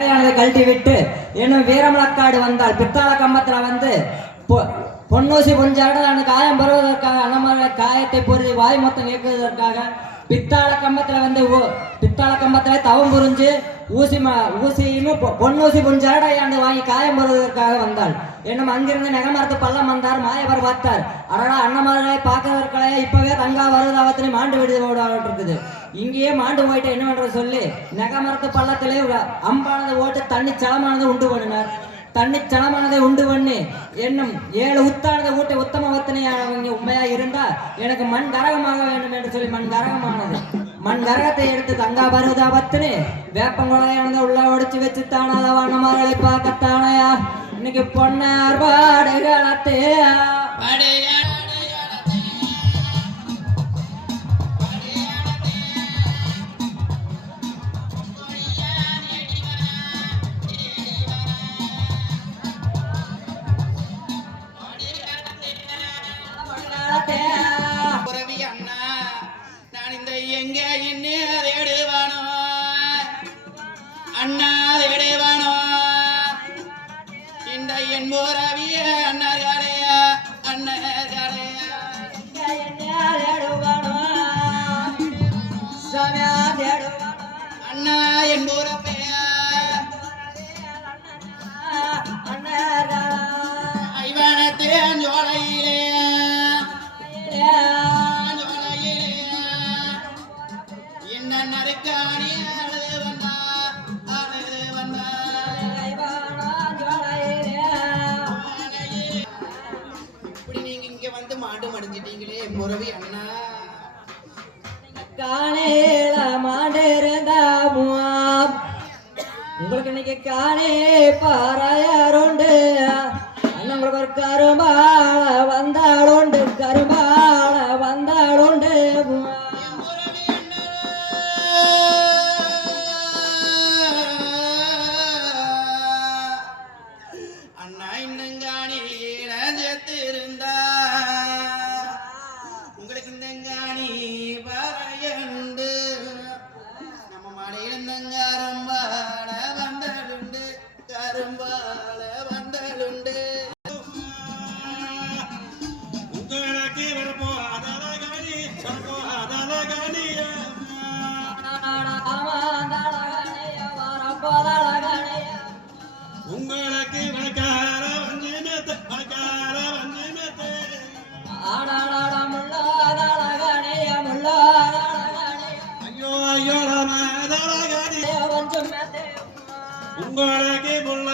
கழட்டி விட்டு இன்னும் வீரமலக்காடு வந்தால் பித்தாள கம்பத்துல வந்து பொன்னூசி கொஞ்சாட அந்த காயம் பெறுவதற்காக அண்ணமார்களை காயத்தை பொருதி வாய் மொத்தம் இயக்குவதற்காக பித்தாள கம்பத்துல வந்து பித்தாள கம்பத்துல தவம் புரிஞ்சு ஊசியும் பொன்னூசி கொஞ்சாட அந்த வாங்கி காயம் பெறுவதற்காக வந்தாள். இன்னும் அங்கிருந்து நெகமரத்து பள்ளம் வந்தார். மாயவர் பார்த்தார். அதனால அண்ணமார்களை பார்க்கறதுக்காக இப்பவே தங்கா வருவதாவத்திலே மாண்டு விடுதோடு இருக்குது. இங்கேயே மாண்டு போயிட்டு என்னவென்று சொல்லி நெகமரத்து பள்ளத்திலே அம்பானது ஓட்டு தண்ணி சலமானது உண்டு பண்ணினார். தண்ணி சலமானதை உண்டு பண்ணி என்னும் 7 உத்தானதை ஊட்ட உத்தம வத்தனையாக உண்மையா இருந்தா எனக்கு மண் கரகமாக வேண்டும் என்று சொல்லி மண் கரகமானது. மண் கரகத்தை எடுத்து தங்கா பருவதா பத்தினி வேப்பங்குழையானதை உள்ள ஒடிச்சு வச்சுத்தான அண்ணமார்களை பார்க்கத்தானையா இன்னைக்கு பொன்னார் பாடுகளத்தே எங்க இன்னேடுவானோ அண்ணா தேடுவானோ இந்த என் போரவிய அண்ணர் கடையா அண்ணர் கடையா அண்ணா என் போரப்பையா ஐவனத்தேன் ஜோலையிலே இப்படி நீங்க இங்க வந்து மாண்டு மடிஞ்சிட்டீங்களே முறவி அண்ணா காணேல மாண்டு இருந்தா உங்களுக்கு இன்னைக்கு காணே பாறையாருண்டு அண்ணன் உங்களுக்கு ஒரு கரும்பால வந்தாளுண்டு கரும்பால வந்தாளுண்டு அண்ணா இன்னங்காணி இருந்தா உங்களுக்கு இந்தங்காணி பாறையுண்டு நம்ம மலையில கரும்பால வந்தலுண்டு கரும்பால வந்தலுண்டு உங்களுக்கு வரப்போ அதலகாணி உங்களுக்கு வக்கார வஞ்சினத்தை ஐயோ ஐயோ உங்களுக்கு முள்ள